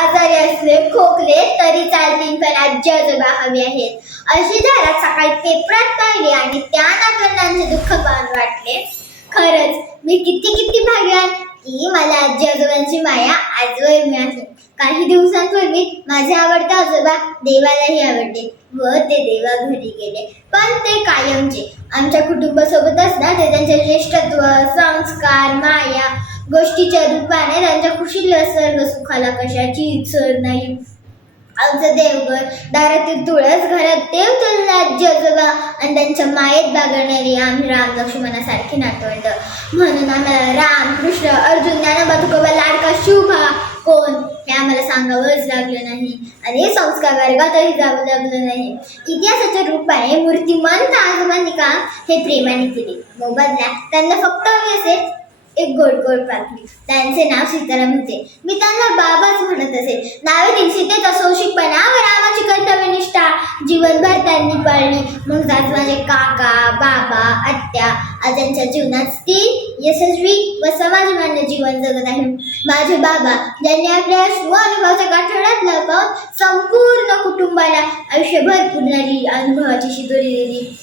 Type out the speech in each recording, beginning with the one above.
आजारी असले खोकले तरी चालतील पण आजी आजोबा हवे आहेत अशी जाहिरात सकाळी पेपरात पाहिली आणि त्या नातवंडांचे दुःख पाहून वाटले खरंच मी किती भाग्यवान की मला आजी आजोबांची माया आजवर मिळाली. काही दिवसांपूर्वी माझे आवडते आजोबा देवालाही आवडले व ते देवाघरी गेले पण ते कायमचे. आमच्या कुटुंबासोबतच ना ते त्यांचे ज्येष्ठत्व संस्कार माया गोष्टीच्या रूपाने त्यांच्या खुशीला सर्व सुखाला कशाची सर नाही. आमचं देवघर दारातील तुळस घरात देव चलले आजी आजोबा आणि त्यांच्या मायेत बागडणारी आम्ही राम लक्ष्मणासारखी नातवंड म्हणून आम्हाला राम कृष्ण अर्जुन ज्ञानोबा तुकोबा लाडका शिवभा कोण हे आम्हाला सांगावंच लागलं नाही आणि संस्कार वर्गातही जावं लागलं नाही. इतिहासाच्या रूपाने मूर्तिमंत आजोबांनी का हे प्रेमाने केले मोबदला त्यांना फक्त हवी असेल एक गोड पाकळी. त्यांचे नाव सीताराम होते. मी त्यांना बाबाच म्हणत असे. नावेतील सीतेचा सौशिकपणा व रामाची कर्तव्यनिष्ठा जीवनभर त्यांनी पाळली. मग आज माझे काका बाबा आत्या आजांच्या जीवनात स्थिर यशस्वी व समाजमान्य जीवन जगत आहे. माझे बाबा ज्यांनी आपल्या अश्रू अनुभवाच्या गाठोड्यात लपवून संपूर्ण कुटुंबाला आयुष्यभर पुरणारी अनुभवाची शिदोरी दिली.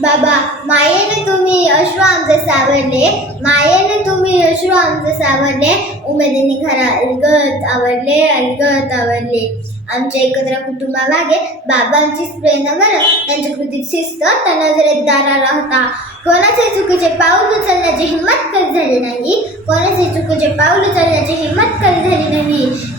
बाबा मायेने तुम्ही अश्रू आमचे सावरले मायेने तुम्ही अश्रू आमचे सावरले उमेदीने घरा अलगत आवडले. आमच्या एकत्र कुटुंबामागे बाबांचीच प्रेरणा बरं. त्यांच्या कृतीत शिस्त त्या नजरेत दाराला होता. कोणाचे चुकीचे पाऊल उचलण्याची हिंमत कधी झाली नाही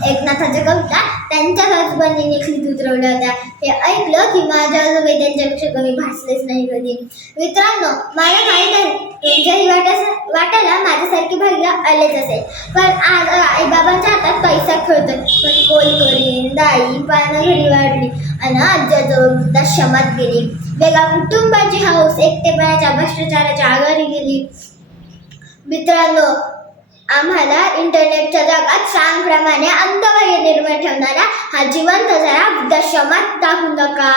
एकनाथाच्या कविता त्यांच्याच आजोबांनी निखित उतरवल्या होत्या. हे ऐकलं की माझ्या आजोबा त्यांच्यापेक्षा कमी भासलेच नाही कधी. मित्रांनो मला माहीत आहे तुमच्याही वाटायला माझ्यासारखी भाग्य आलेच असेल पण आज आई बाबांच्या हातात पैसा खेळतोय पण कोल करीन दाई पानं घरी वाढली आणि आज्याजवळ वृद्धाश्रमात गेली. वेगळ्या कुटुंबाची हौस एकटेपणाच्या भ्रष्टाचाराच्या आघाडी गेली. मित्रांनो आम्हाला इंटरनेटच्या जगात शांतप्रमाणे अंतवार्य निर्मळ ठेवणारा हा जिवंत जरा वृद्धाश्रमात टाकून नका.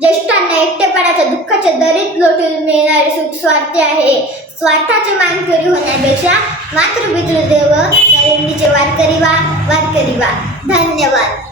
ज्येष्ठांना एकटेपणाच्या दुःखाच्या दरीत लोटून मिळणारे सुख स्वार्थी आहे. स्वार्थाचे मानकरी होण्यापेक्षा मातृपितृदेव नरेंद्रीचे वारकरी वा. धन्यवाद.